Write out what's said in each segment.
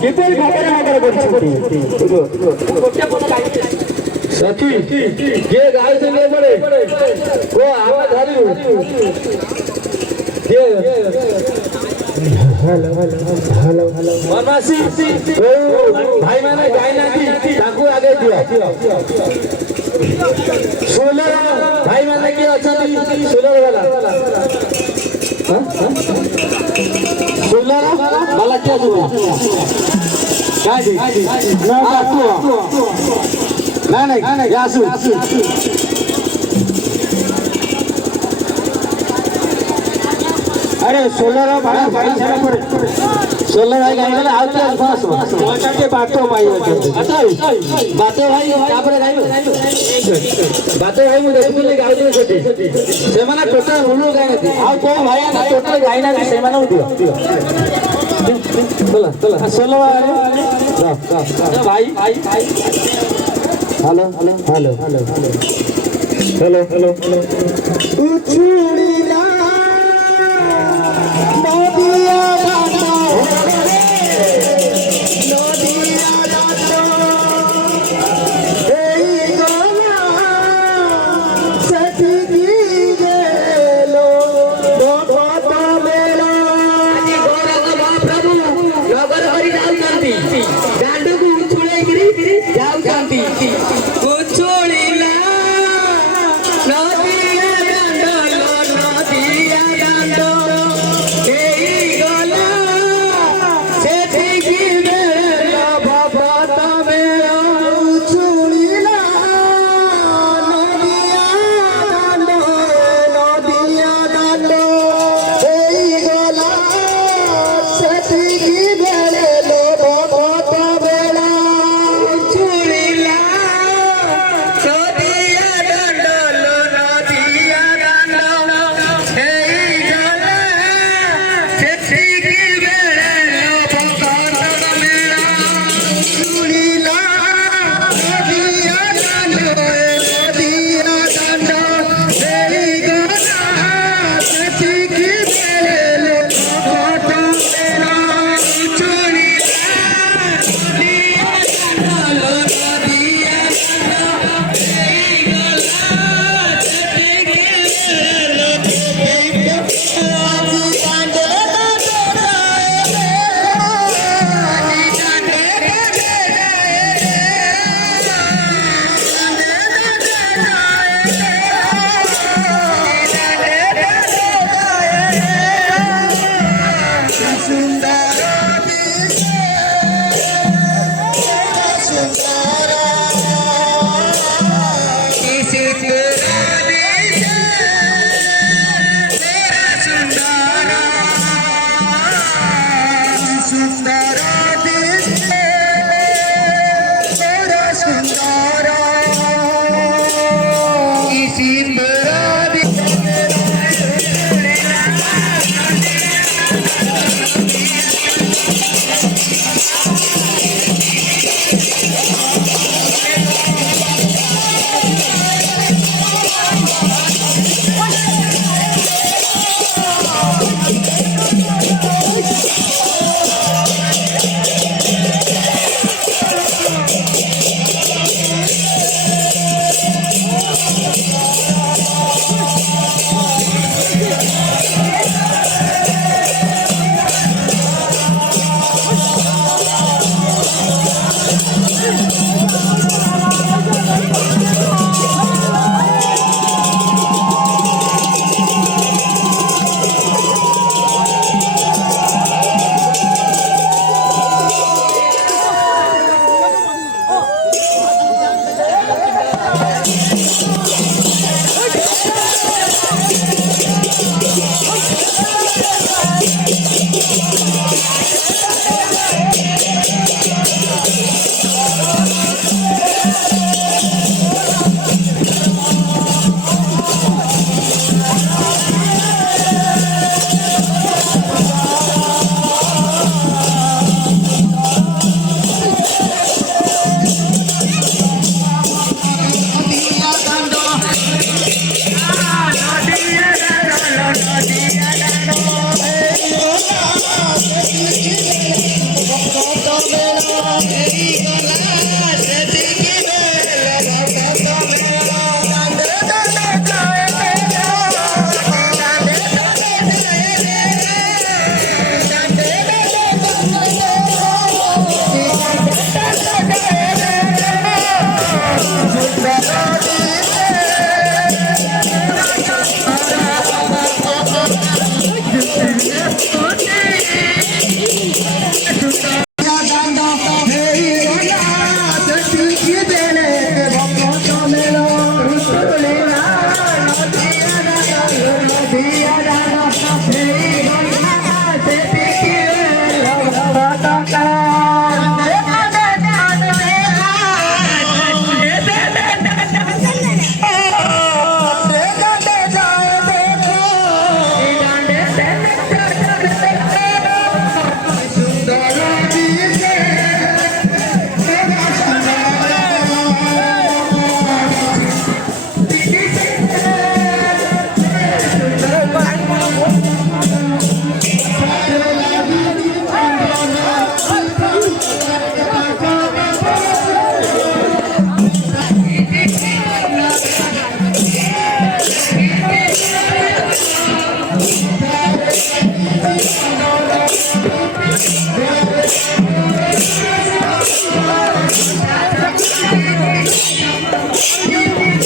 किपरि भाବରେ ଆମର କରୁଛନ୍ତି ଗୋଟେ ପଦ ଗାଇବେ सखी ये गाय से ले पड़े वो आवा धरू ये हेलो हेलो हेलो हेलो मनमासी ओ भाई माने गाय ना दी ताकू आगे दियो सोलर भाई माने की अछती सोलर वाला हां सोलर वाला क्या जुआ गाय दी ना काटू नहीं यासु अरे सोलर भाई भाई सारा पर सोलर भाई गाई वाला आउट फास मोटा के बातो भाई अच्छा बातो भाई तापर गाइबो बातो भाई मु देखुले गाउले सेठी से माने टोटल हुलु गाई नथि आ को भाई ना टोटल गाई ना से माने दियो चला चला सोलर भाई भाई भाई hello hello hello hello hello hello hello उछुड़ीला नदिया दादा नदिया दादा एई गोला सती गेलो भगत मेला आजी गोरख महाप्रभु नगर हरि जाउछंती गांडू को उछुळे गिरी जाउछंती उछुळीला नदिया दादा नदिया दादा एई गोला सेठी गेलो भगत मेला उछुळीला नदिया दादा एई गोला सेठी गेलो भगत मेला उछुळीला नदिया दादा नदिया दादा एई गोला सेठी गेलो भगत मेला उछुळीला नदिया दादा नदिया दादा एई गोला सेठी गेलो भगत मेला उछुळीला नदिया दादा नदिया दादा एई गोला सेठी गेलो Dando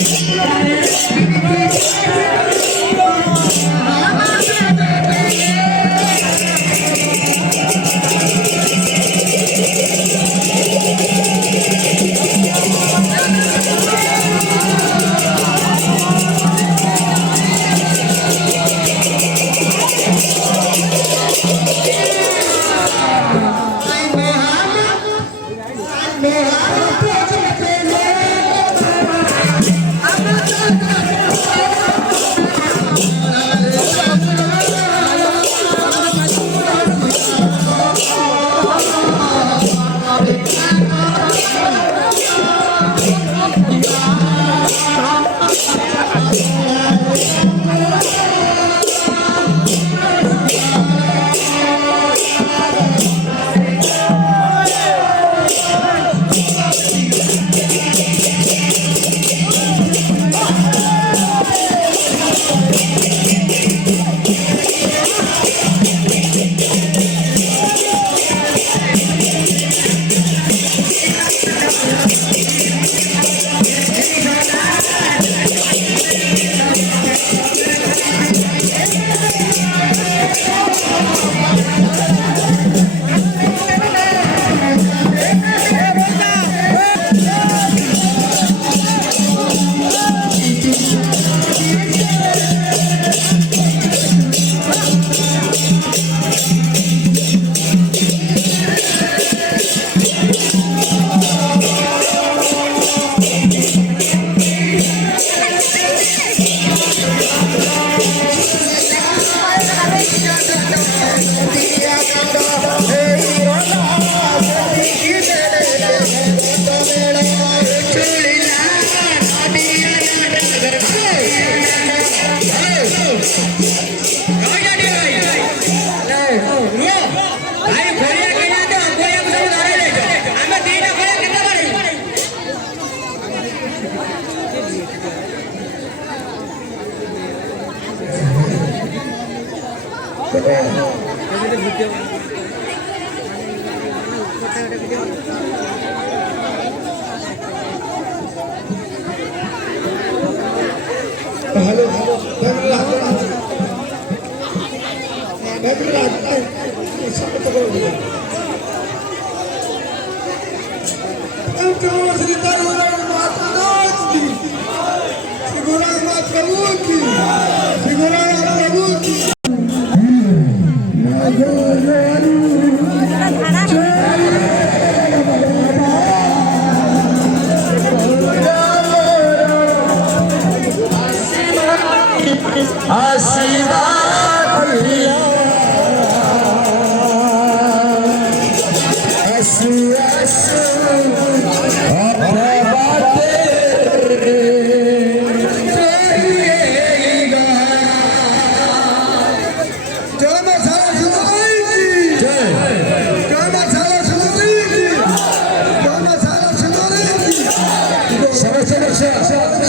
हेलो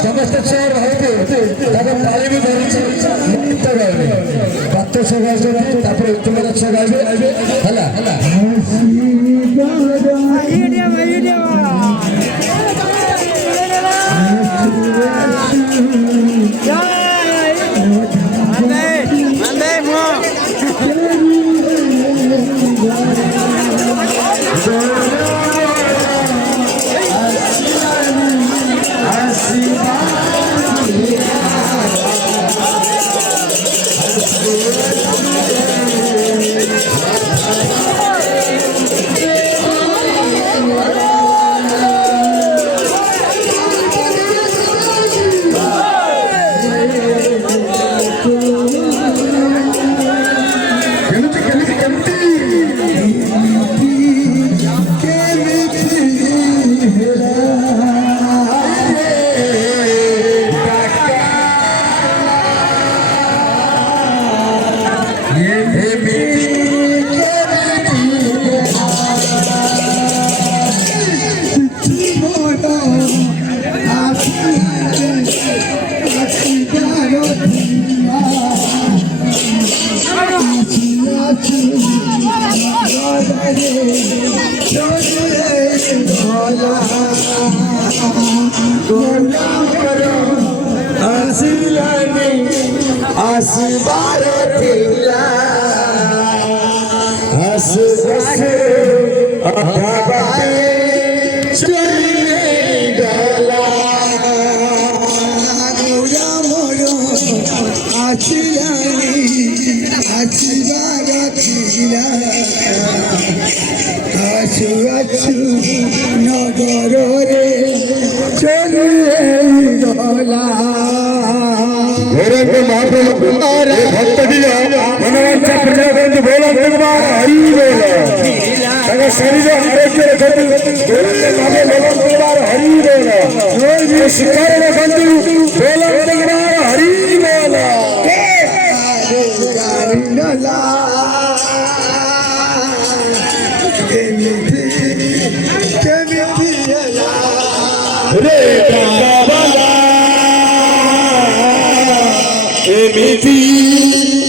समस्त चोर होते पाली भी मुक्त गाइबे बात गाइबे उत्तम अच्छा गाइबे Gola, gola, আসিবার দিলা আসে আসে আধাবাতে চলে গেলা গৌরা মোর আসিলানি আসিবার দিলা আছু আছু নগরে চলে গলা भक्त दिया मनोवांचा प्रजाबंधू बोलत कुमार हरी बोल त्याच्या शरीर आरोग्य रखत बोलत मागे बोलत कुमार हरी बोल शिकार बंधू बोलत कुमार हरी बोल रे एमिति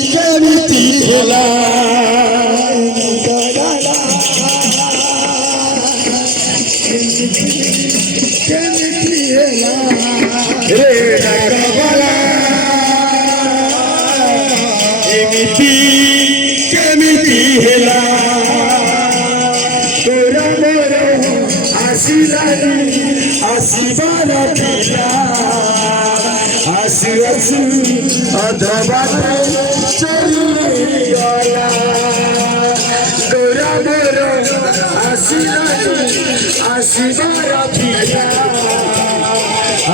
कमिति खेला रे नगरवाला एमिति कमिति खेला तोरा मोरा आसिलानी आसिबारा पिला आसु आसु अधबाते चले गला गोरा मोरा आसिलानी आसिबारा पिला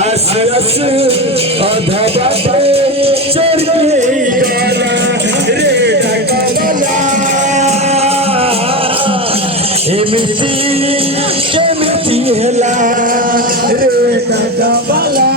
आसु आसु अधबाते चले गला रे नगरवाला एमिति केमिति हेला रे नगरवाला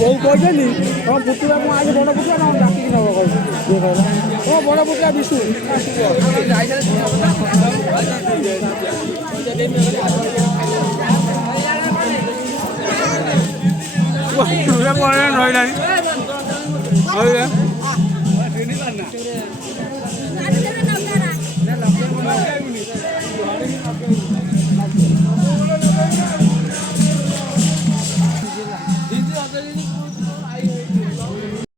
ବହୁ କହିଛନ୍ତି ତମ ପୁତୁରା ମୁଁ ଆଜି ବଡ଼ ପୁତୁରା ନା ଡାକିକି ନେବ କହିବ ବଡ଼ ପୁତୁରା ବିଶୁ ରହିଲାଣି